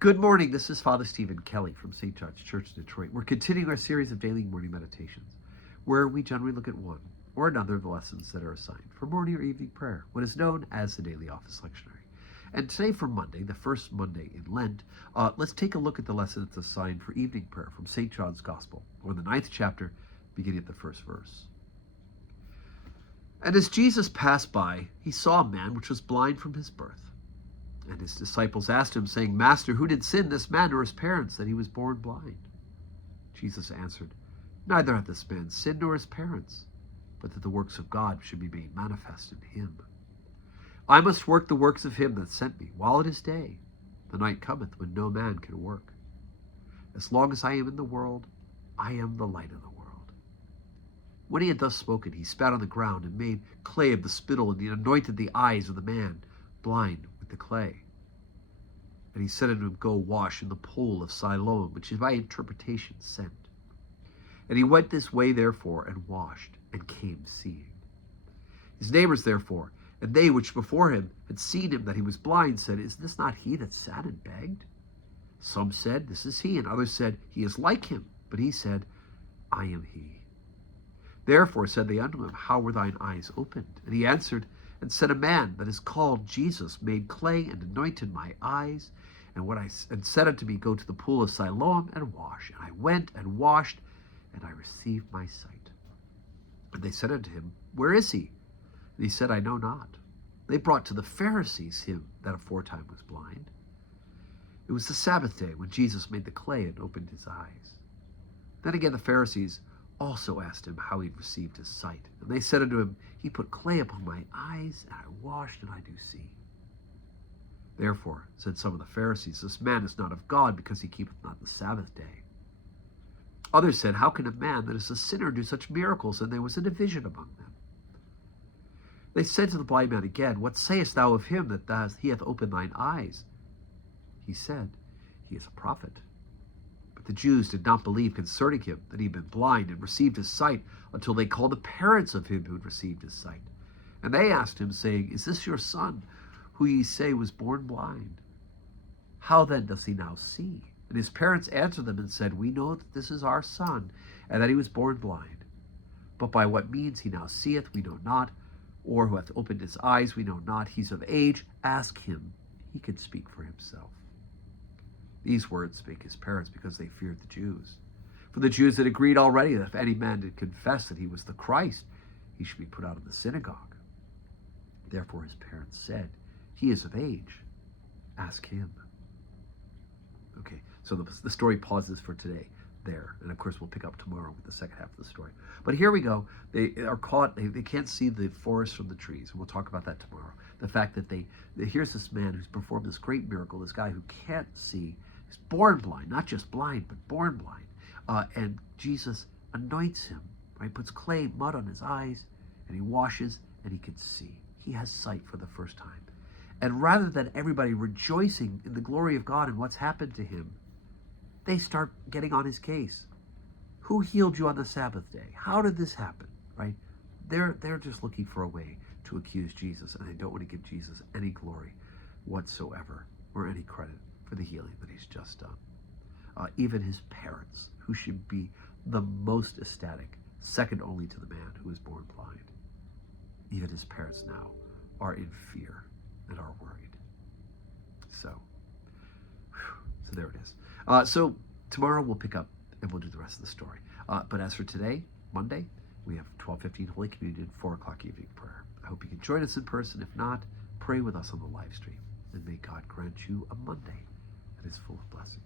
Good morning. This is Father Stephen Kelly from St. John's Church in Detroit. We're continuing our series of daily morning meditations, where we generally look at one or another of the lessons that are assigned for morning or evening prayer, what is known as the Daily Office Lectionary. And today, for Monday, the first Monday in Lent, let's take a look at the lesson that's assigned for evening prayer from St. John's Gospel, or the 9th chapter, beginning at the first verse. And as Jesus passed by, he saw a man which was blind from his birth. And his disciples asked him, saying, Master, who did sin, this man or his parents, that he was born blind? Jesus answered, Neither hath this man sinned nor his parents, but that the works of God should be made manifest in him. I must work the works of him that sent me, while it is day. The night cometh when no man can work. As long as I am in the world, I am the light of the world. When he had thus spoken, he spat on the ground, and made clay of the spittle, and he anointed the eyes of the man blind with the clay. And he said unto him, Go wash in the pool of Siloam, which is by interpretation sent. And he went this way therefore, and washed, and came seeing. His neighbors therefore, and they which before him had seen him that he was blind, said, Is this not he that sat and begged? Some said, This is he, and others said, He is like him. But he said, I am he. Therefore said they unto him, How were thine eyes opened? And he answered, and said, A man that is called Jesus made clay and anointed my eyes, and said unto me, Go to the pool of Siloam and wash. And I went and washed, and I received my sight. And they said unto him, Where is he? And he said, I know not. They brought to the Pharisees him that aforetime was blind. It was the Sabbath day when Jesus made the clay and opened his eyes. Then again the Pharisees also asked him how he had received his sight. And they said unto him, He put clay upon my eyes, and I washed, and I do see. Therefore said some of the Pharisees, This man is not of God, because he keepeth not the Sabbath day. Others said, How can a man that is a sinner do such miracles? And there was a division among them. They said to the blind man again, What sayest thou of him that he hath opened thine eyes? He said, He is a prophet. But the Jews did not believe concerning him that he had been blind and received his sight, until they called the parents of him who had received his sight. And they asked him, saying, Is this your son, who ye say was born blind? How then does he now see? And his parents answered them and said, We know that this is our son, and that he was born blind. But by what means he now seeth, we know not, or who hath opened his eyes, we know not. He's of age, ask him, he can speak for himself. These words spake his parents, because they feared the Jews. For the Jews had agreed already that if any man did confess that he was the Christ, he should be put out of the synagogue. Therefore his parents said, He is of age, ask him. Okay, so the story pauses for today there. And of course we'll pick up tomorrow with the second half of the story. But here we go. They are caught, they can't see the forest from the trees. And we'll talk about that tomorrow. The fact that here's this man who's performed this great miracle, this guy who can't see, he's born blind, not just blind, but born blind. And Jesus anoints him, right? Puts clay, mud on his eyes, and he washes, and he can see. He has sight for the first time. And rather than everybody rejoicing in the glory of God and what's happened to him, they start getting on his case. Who healed you on the Sabbath day? How did this happen, right? They're just looking for a way to accuse Jesus, and they don't want to give Jesus any glory whatsoever or any credit for the healing that he's just done. Even his parents, who should be the most ecstatic, second only to the man who is born blind, even his parents now are in fear and are worried. So there it is. So tomorrow we'll pick up and we'll do the rest of the story. But as for today, Monday, we have 12:15 Holy Communion, 4 o'clock evening prayer. I hope you can join us in person. If not, pray with us on the live stream. And may God grant you a Monday that is full of blessings.